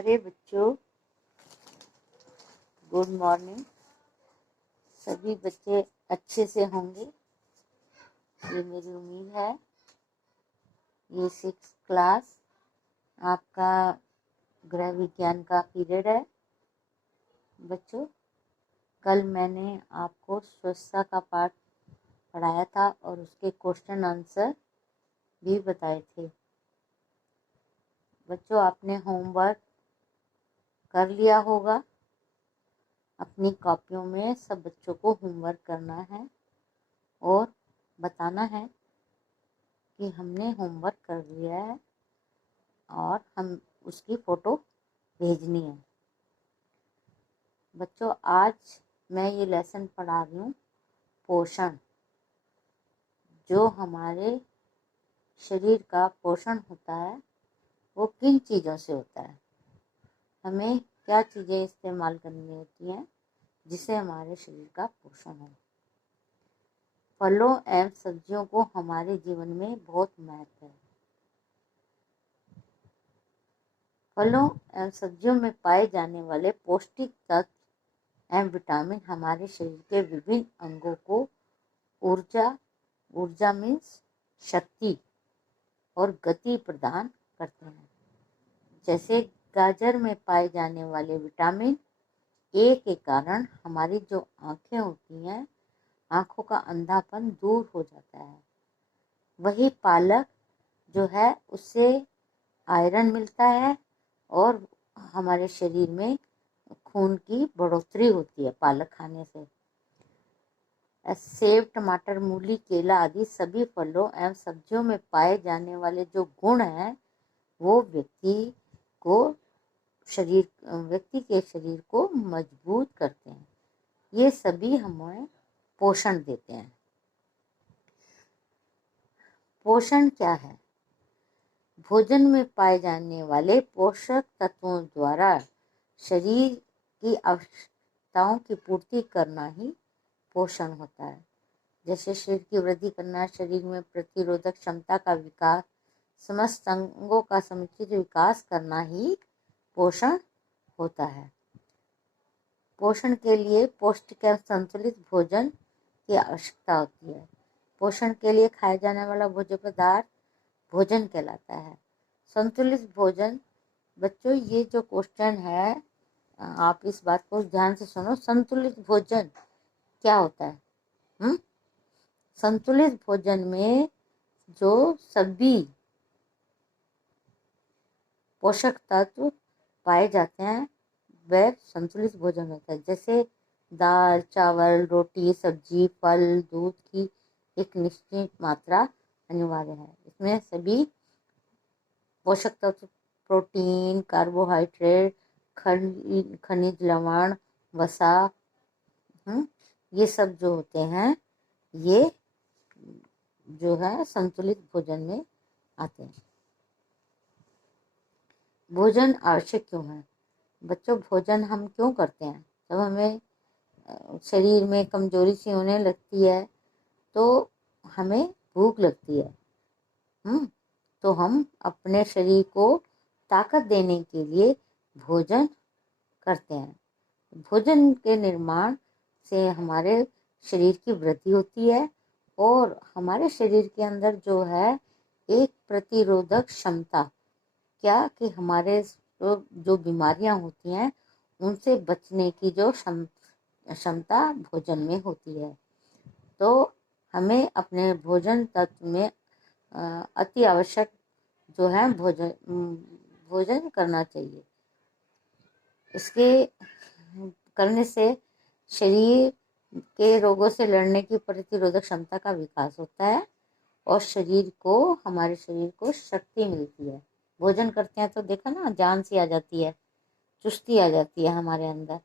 प्यारे बच्चों, good morning. सभी बच्चे अच्छे से होंगे, ये मेरी उम्मीद है। ये 6th क्लास आपका गृह विज्ञान का पीरियड है। बच्चों, कल मैंने आपको स्वच्छता का पाठ पढ़ाया था और उसके क्वेश्चन आंसर भी बताए थे। बच्चों, आपने होमवर्क कर लिया होगा। अपनी कॉपियों में सब बच्चों को होमवर्क करना है और बताना है कि हमने होमवर्क कर लिया है और हम उसकी फ़ोटो भेजनी है। बच्चों, आज मैं ये लेसन पढ़ा रही हूँ पोषण। जो हमारे शरीर का पोषण होता है वो किन चीज़ों से होता है, हमें क्या चीज़ें इस्तेमाल करनी होती हैं जिससे हमारे शरीर का पोषण हो। फलों एवं सब्जियों को हमारे जीवन में बहुत महत्व है। फलों एवं सब्जियों में पाए जाने वाले पौष्टिक तत्व एवं विटामिन हमारे शरीर के विभिन्न अंगों को ऊर्जा मीन्स शक्ति और गति प्रदान करते हैं। जैसे गाजर में पाए जाने वाले विटामिन ए के कारण हमारी जो आँखें होती हैं, आँखों का अंधापन दूर हो जाता है। वही पालक जो है उससे आयरन मिलता है और हमारे शरीर में खून की बढ़ोतरी होती है पालक खाने से। सेब, टमाटर, मूली, केला आदि सभी फलों एवं सब्जियों में पाए जाने वाले जो गुण हैं वो व्यक्ति के शरीर को मजबूत करते हैं। ये सभी हमें पोषण देते हैं। पोषण क्या है? भोजन में पाए जाने वाले पोषक तत्वों द्वारा शरीर की आवश्यकताओं की पूर्ति करना ही पोषण होता है। जैसे शरीर की वृद्धि करना, शरीर में प्रतिरोधक क्षमता का विकास, समस्त अंगों का समुचित विकास करना ही पोषण होता है। पोषण के लिए पौष्टिक एवं संतुलित भोजन की आवश्यकता होती है। पोषण के लिए खाया जाने वाला भोज्य पदार्थ भोजन कहलाता है। संतुलित भोजन, बच्चों ये जो क्वेश्चन है आप इस बात को ध्यान से सुनो। संतुलित भोजन क्या होता है? संतुलित भोजन में जो सभी पोषक तत्व पाए जाते हैं वह संतुलित भोजन होता है। जैसे दाल, चावल, रोटी, सब्जी, फल, दूध की एक निश्चित मात्रा अनिवार्य है। इसमें सभी पोषक तत्व प्रोटीन, कार्बोहाइड्रेट, खनिज लवण, वसा, ये सब जो होते हैं ये जो है संतुलित भोजन में आते हैं। भोजन आवश्यक क्यों है? बच्चों, भोजन हम क्यों करते हैं? जब हमें शरीर में कमजोरी सी होने लगती है तो हमें भूख लगती है। तो हम अपने शरीर को ताकत देने के लिए भोजन करते हैं। भोजन के निर्माण से हमारे शरीर की वृद्धि होती है और हमारे शरीर के अंदर जो है एक प्रतिरोधक क्षमता, क्या कि हमारे जो बीमारियां होती हैं उनसे बचने की जो क्षमता भोजन में होती है। तो हमें अपने भोजन तत्व में अति आवश्यक जो है भोजन करना चाहिए। इसके करने से शरीर के रोगों से लड़ने की प्रतिरोधक क्षमता का विकास होता है और हमारे शरीर को शक्ति मिलती है। भोजन करते हैं तो देखा ना, जान सी आ जाती है, चुस्ती आ जाती है हमारे अंदर,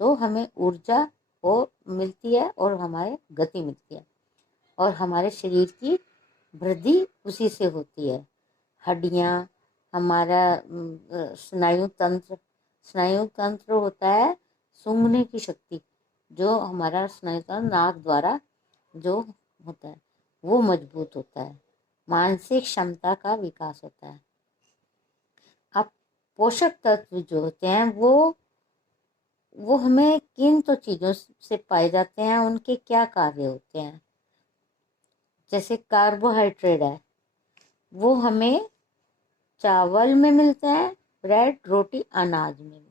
तो हमें ऊर्जा मिलती है और हमारे गति मिलती है और हमारे शरीर की वृद्धि उसी से होती है। हड्डियाँ, हमारा स्नायु तंत्र होता है, सूंघने की शक्ति, जो हमारा स्नायु तंत्र नाक द्वारा जो होता है वो मजबूत होता है। मानसिक क्षमता का विकास होता है। अब पोषक तत्व जो होते हैं वो हमें किन तो चीज़ों से पाए जाते हैं, उनके क्या कार्य होते हैं। जैसे कार्बोहाइड्रेट है, वो हमें चावल में मिलता है, ब्रेड रोटी अनाज में।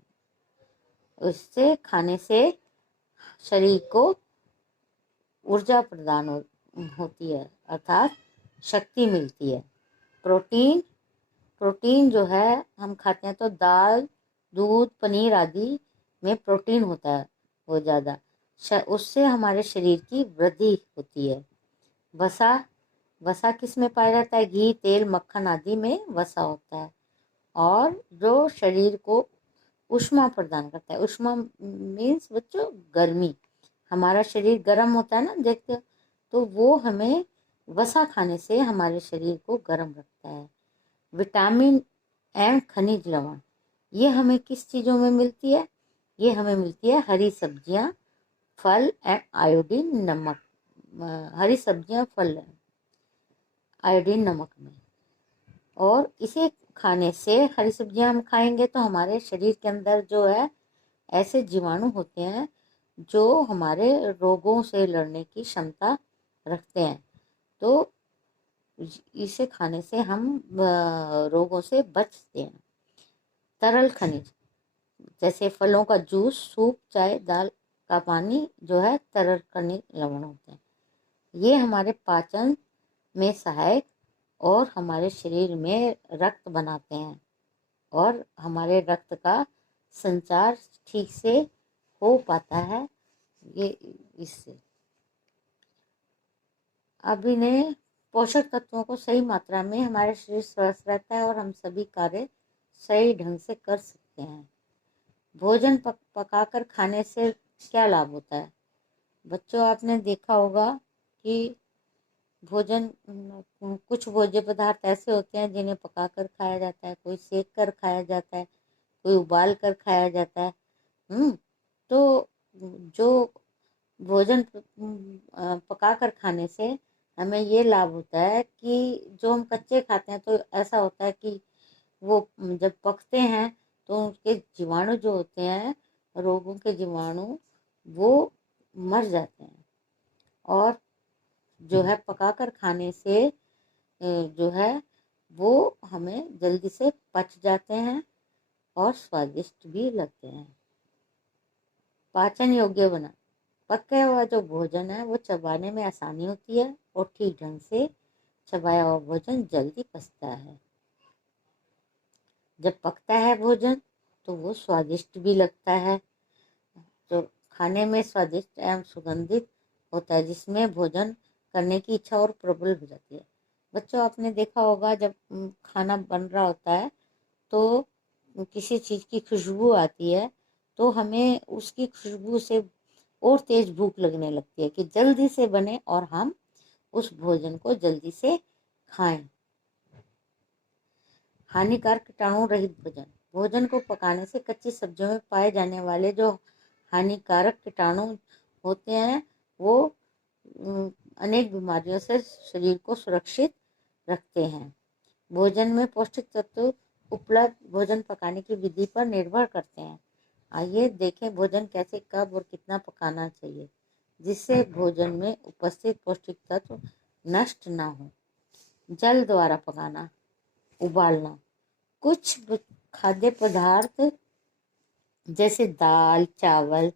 उससे खाने से शरीर को ऊर्जा प्रदान होती है, अर्थात शक्ति मिलती है। प्रोटीन प्रोटीन जो है हम खाते हैं तो दाल, दूध, पनीर आदि में प्रोटीन होता है वो ज़्यादा, उससे हमारे शरीर की वृद्धि होती है। वसा वसा किस में पाया जाता है? घी, तेल, मक्खन आदि में वसा होता है, और जो शरीर को ऊष्मा प्रदान करता है। ऊष्मा मीन्स बच्चों गर्मी, हमारा शरीर गर्म होता है ना, देखते हो, तो वो हमें वसा खाने से हमारे शरीर को गर्म रखता है। विटामिन एवं खनिज लवण, ये हमें किस चीज़ों में मिलती है? ये हमें मिलती है हरी सब्जियां, फल एवं आयोडीन नमक। हरी सब्जियां, फल, आयोडीन नमक में। और इसे खाने से, हरी सब्जियां हम खाएंगे तो हमारे शरीर के अंदर जो है ऐसे जीवाणु होते हैं जो हमारे रोगों से लड़ने की क्षमता रखते हैं। तो इसे खाने से हम रोगों से बचते हैं। तरल खनिज, जैसे फलों का जूस, सूप, चाय, दाल का पानी जो है तरल खनिज लवण होते हैं। ये हमारे पाचन में सहायक और हमारे शरीर में रक्त बनाते हैं, और हमारे रक्त का संचार ठीक से हो पाता है ये इससे। अब इन्हें पोषक तत्वों को सही मात्रा में हमारे शरीर स्वस्थ रहता है और हम सभी कार्य सही ढंग से कर सकते हैं। भोजन पकाकर खाने से क्या लाभ होता है? बच्चों, आपने देखा होगा कि भोजन, कुछ भोज्य पदार्थ ऐसे होते हैं जिन्हें पकाकर खाया जाता है, कोई सेक कर खाया जाता है, कोई उबाल कर खाया जाता है। तो जो भोजन पका कर खाने से हमें ये लाभ होता है कि जो हम कच्चे खाते हैं तो ऐसा होता है कि वो जब पकते हैं तो उनके जीवाणु जो होते हैं, रोगों के जीवाणु, वो मर जाते हैं। और जो है पका कर खाने से जो है वो हमें जल्दी से पच जाते हैं और स्वादिष्ट भी लगते हैं। पाचन योग्य बना, पका हुआ जो भोजन है वो चबाने में आसानी होती है और ठीक ढंग से चबाया हुआ भोजन जल्दी पचता है। जब पकता है भोजन तो वो स्वादिष्ट भी लगता है, तो खाने में स्वादिष्ट एवं सुगंधित होता है, जिसमें भोजन करने की इच्छा और प्रबल हो जाती है। बच्चों, आपने देखा होगा जब खाना बन रहा होता है तो किसी चीज़ की खुशबू आती है तो हमें उसकी खुशबू से और तेज भूख लगने लगती है कि जल्दी से बने और हम उस भोजन को जल्दी से खाएं। हानिकारक कीटाणु रहित भोजन, भोजन को पकाने से कच्ची सब्जियों में पाए जाने वाले जो हानिकारक कीटाणु होते हैं वो अनेक बीमारियों से शरीर को सुरक्षित रखते हैं। भोजन में पौष्टिक तत्व उपलब्ध भोजन पकाने की विधि पर निर्भर करते हैं। आइए देखें भोजन कैसे, कब और कितना पकाना चाहिए जिससे भोजन में उपस्थित पौष्टिक तत्व नष्ट ना हो। जल द्वारा पकाना, उबालना, कुछ खाद्य पदार्थ जैसे दाल, चावल,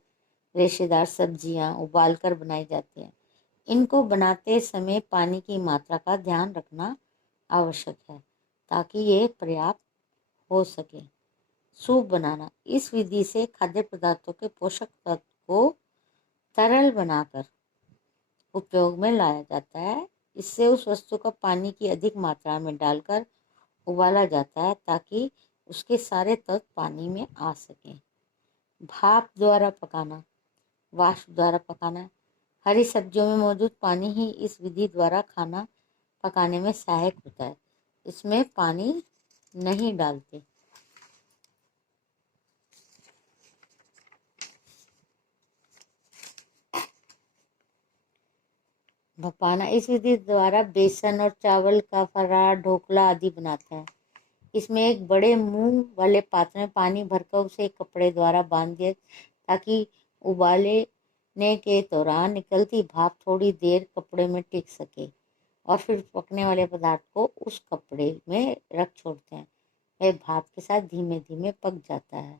रेशेदार सब्जियां उबालकर बनाई जाती हैं। इनको बनाते समय पानी की मात्रा का ध्यान रखना आवश्यक है ताकि ये पर्याप्त हो सके। सूप बनाना, इस विधि से खाद्य पदार्थों के पोषक तत्व को तरल बनाकर उपयोग में लाया जाता है। इससे उस वस्तु को पानी की अधिक मात्रा में डालकर उबाला जाता है ताकि उसके सारे तत्व पानी में आ सकें। भाप द्वारा पकाना, वाष्प द्वारा पकाना, हरी सब्जियों में मौजूद पानी ही इस विधि द्वारा खाना पकाने में सहायक होता है। इसमें पानी नहीं डालते। भपाना, इस विधि द्वारा बेसन और चावल का फराळ, ढोकला आदि बनाते हैं। इसमें एक बड़े मुंह वाले पात्र में पानी भरकर उसे एक कपड़े द्वारा बांध दिया ताकि उबालने के दौरान निकलती भाप थोड़ी देर कपड़े में टिक सके, और फिर पकने वाले पदार्थ को उस कपड़े में रख छोड़ते हैं। वह भाप के साथ धीमे धीमे पक जाता है।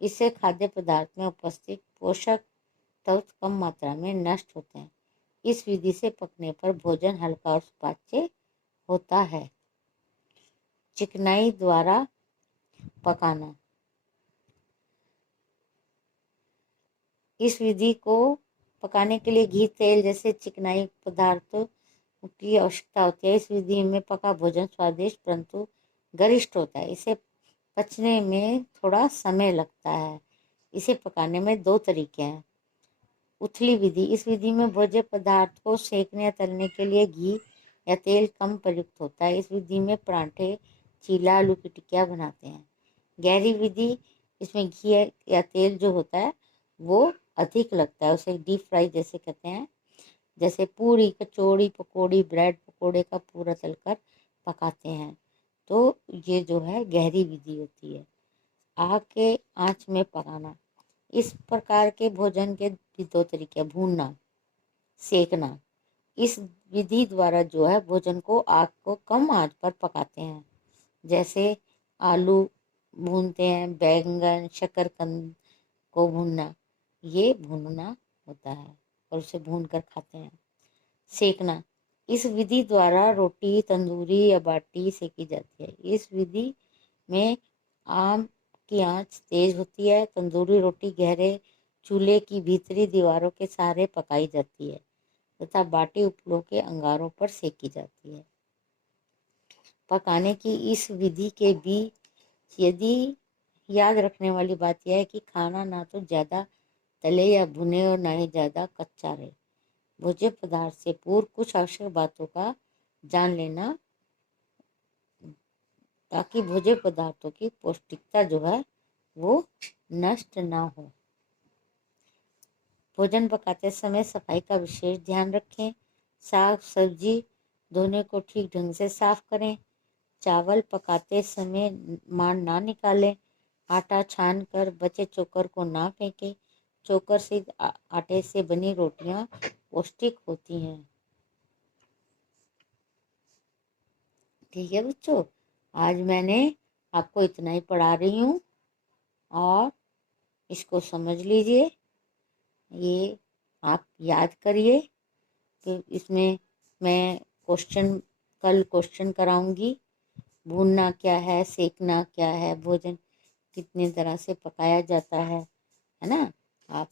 इससे खाद्य पदार्थ में उपस्थित पोषक तत्व कम मात्रा में नष्ट होते हैं। इस विधि से पकने पर भोजन हल्का और सुपाच्य होता है। चिकनाई द्वारा पकाना। इस विधि को पकाने के लिए घी, तेल जैसे चिकनाई पदार्थों की आवश्यकता होती है। इस विधि में पका भोजन स्वादिष्ट परंतु गरिष्ठ होता है। इसे पचने में थोड़ा समय लगता है। इसे पकाने में 2 तरीके हैं। उथली विधि। इस विधि में भोज्य पदार्थ को सेकने या तलने के लिए घी या तेल कम प्रयुक्त होता है। इस विधि में पराठे, चीला, आलू की टिक्किया बनाते हैं। गहरी विधि, इसमें घी या तेल जो होता है वो अधिक लगता है, उसे डीप फ्राई जैसे कहते हैं। जैसे पूरी, कचौड़ी, पकौड़ी, ब्रेड पकौड़े का पूरा तलकर पकाते हैं, तो ये जो है गहरी विधि होती है। आग के आंच में पकाना। इस प्रकार के भोजन के भी 2 तरीके हैं, भूनना, सेकना। इस विधि द्वारा जो है भोजन को आग को कम आंच पर पकाते हैं। जैसे आलू भूनते हैं, बैंगन, शकरकंद को भूनना, ये भूनना होता है और उसे भून कर खाते हैं। सेकना। इस विधि द्वारा रोटी, तंदूरी या बाटी सेकी जाती है। इस विधि में आम की आंच तेज होती है। तंदूरी रोटी गहरे चूल्हे की भीतरी दीवारों के सहारे पकाई जाती है तथा बाटी उपलों के अंगारों पर सेकी जाती है। पकाने की इस विधि के बीच यदि याद रखने वाली बात यह है कि खाना ना तो ज़्यादा तले या भुने और ना ही ज़्यादा कच्चा रहे। भोज्य पदार्थ से पूर्व कुछ आवश्यक बातों का जान लेना ताकि भोज्य पदार्थों की पौष्टिकता जो है वो नष्ट ना हो। भोजन पकाते समय सफाई का विशेष ध्यान रखें। साग सब्जी धोने को ठीक ढंग से साफ करें। चावल पकाते समय मांड ना निकालें। आटा छान कर बचे चोकर को ना फेंकें। चोकर से आटे से बनी रोटियां पौष्टिक होती हैं। ठीक है बच्चों, आज मैंने आपको इतना ही पढ़ा रही हूँ और इसको समझ लीजिए। ये आप याद करिए कि इसमें मैं कल क्वेश्चन कराऊंगी। भूनना क्या है, सेकना क्या है, भोजन कितनी तरह से पकाया जाता है ना। आप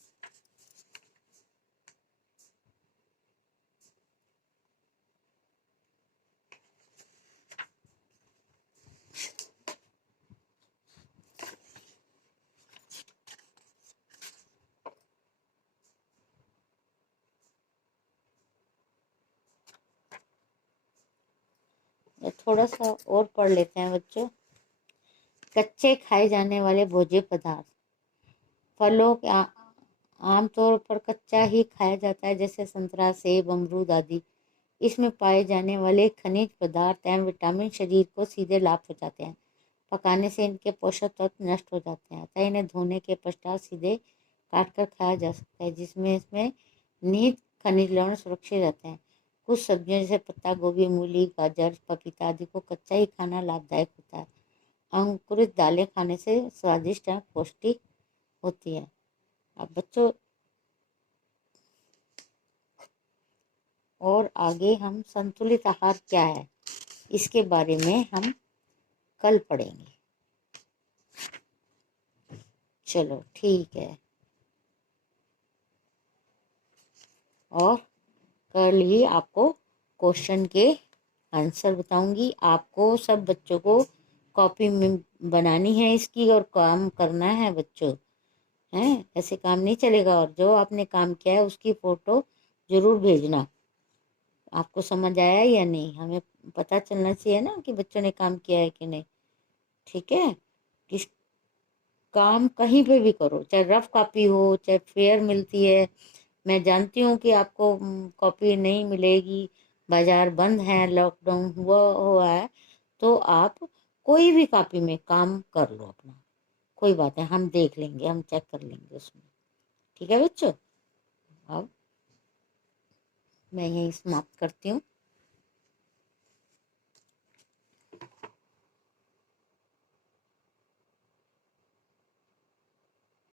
थोड़ा सा और पढ़ लेते हैं बच्चों। कच्चे खाए जाने वाले भोज्य पदार्थ। फलों के आमतौर पर कच्चा ही खाया जाता है, जैसे संतरा, सेब, अमरूद आदि। इसमें पाए जाने वाले खनिज पदार्थ एवं विटामिन शरीर को सीधे लाभ पहुंचाते हैं। पकाने से इनके पोषक तत्व नष्ट हो जाते हैं, अतः इन्हें धोने के पश्चात सीधे काट कर खाया जा सकता है, जिसमें इसमें निहित खनिज लवण सुरक्षित रहते हैं। कुछ सब्जियों जैसे पत्ता गोभी, मूली, गाजर, पपीता आदि को कच्चा ही खाना लाभदायक होता है। अंकुरित दालें खाने से स्वादिष्ट एवं पौष्टिक होती है। अब बच्चों और आगे हम संतुलित आहार क्या है इसके बारे में हम कल पढ़ेंगे। चलो ठीक है, और कल ही आपको क्वेश्चन के आंसर बताऊंगी। आपको सब बच्चों को कॉपी में बनानी है इसकी और काम करना है बच्चों, हैं? ऐसे काम नहीं चलेगा। और जो आपने काम किया है उसकी फ़ोटो ज़रूर भेजना। आपको समझ आया या नहीं, हमें पता चलना चाहिए ना कि बच्चों ने काम किया है कि नहीं। ठीक है, किस काम कहीं पे भी करो, चाहे रफ कॉपी हो, चाहे फेयर मिलती है। मैं जानती हूँ कि आपको कॉपी नहीं मिलेगी, बाजार बंद है, लॉकडाउन हुआ है, तो आप कोई भी कॉपी में काम कर लो अपना, कोई बात है, हम देख लेंगे, हम चेक कर लेंगे उसमें। ठीक है बच्चों, अब मैं यही समाप्त करती हूँ।